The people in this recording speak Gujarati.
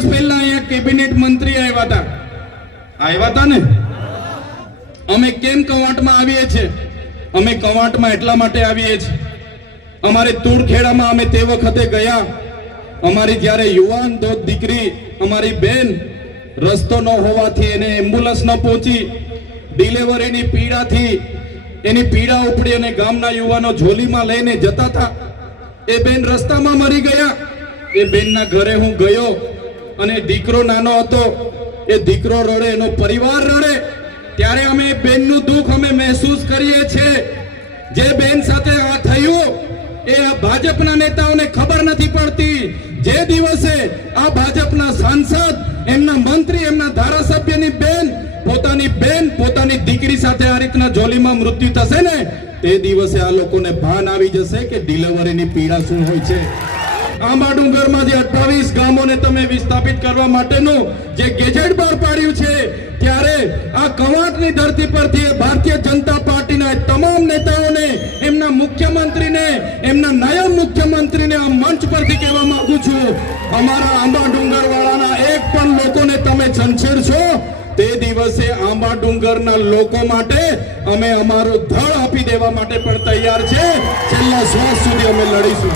દિવસ પહેલા અહીંયા કેબિનેટ મંત્રી આવ્યા હતા ને? અમે કેમ કવાંટમાં આવીએ છીએ? અમે કવાંટમાં એટલા માટે આવીએ છીએ, અમારે તુરખેડામાં અમે તે વખતે ગયા, અમારી જ્યારે યુવાન દીકરી, અમારી બેન રસ્તો ન હોવાથી એને એમ્બ્યુલન્સ ન પહોંચી, ડિલિવરીની પીડાથી એની પીડા ઉપડી અને ગામના યુવાનો ઝોલીમાં લઈને જતા હતા. એ બેન રસ્તામાં મરી ગયા. એ બેનના ઘરે હું ગયો અને દીકરો નાનો હતો, એ દીકરો રડે, એનો પરિવાર રડે, ત્યારે અમે બેનનું દુઃખ અમે મહેસૂસ કરીએ છીએ. જે બેન સાથે આ થયું એ આ ભાજપના નેતાઓને ખબર નથી પડતી. જે દિવસે આ ભાજપના સાંસદ, એમના મંત્રી, એમના ધારાસભ્યની બેન, પોતાની દીકરી સાથે આ રીતના જોલીમાં મૃત્યુ થશે ને, તે દિવસે આ લોકોને ભાન આવી જશે કે ડિલિવરીની પીડા શું હોય છે. આંબા ડુંગરમાં જે 28 ગામોને તમે વિસ્થાપિત કરવા માટેનું જે ગેજેટ બહાર પાડ્યું છે, ત્યારે આ કવાંટની ધરતી પરથી ભારતીય જનતા પાર્ટીના તમામ નેતાઓને, એમના મુખ્યમંત્રીને, એમના નાયબ મુખ્યમંત્રીને આ મંચ પરથી કહેવા માંગુ છું, અમારા આંબા ડુંગરવાળાના એક પણ લોકોને તમે છંછેડશો, તે દિવસે આંબા ડુંગરના લોકો માટે અમે અમારું ધડ આપી દેવા માટે પણ તૈયાર છે. છેલ્લા શ્વાસ સુધી અમે લડીશું.